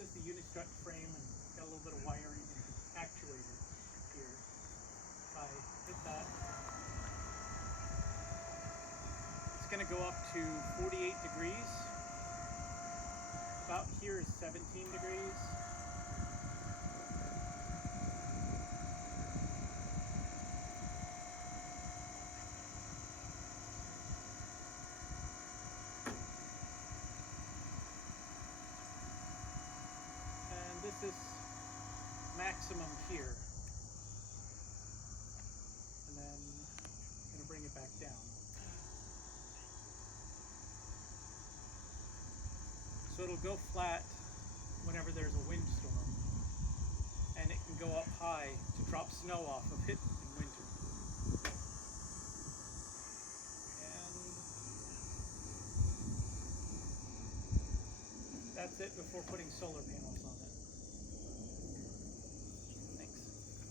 is the unistrut frame, and got a little bit of wiring and actuator here. If I hit that, it's going to go up to 48 degrees. About here is 17 degrees. And this is maximum here. And then I'm going to bring it back down. So it'll go flat whenever there's a windstorm, and it can go up high to drop snow off of it in winter. And that's it before putting solar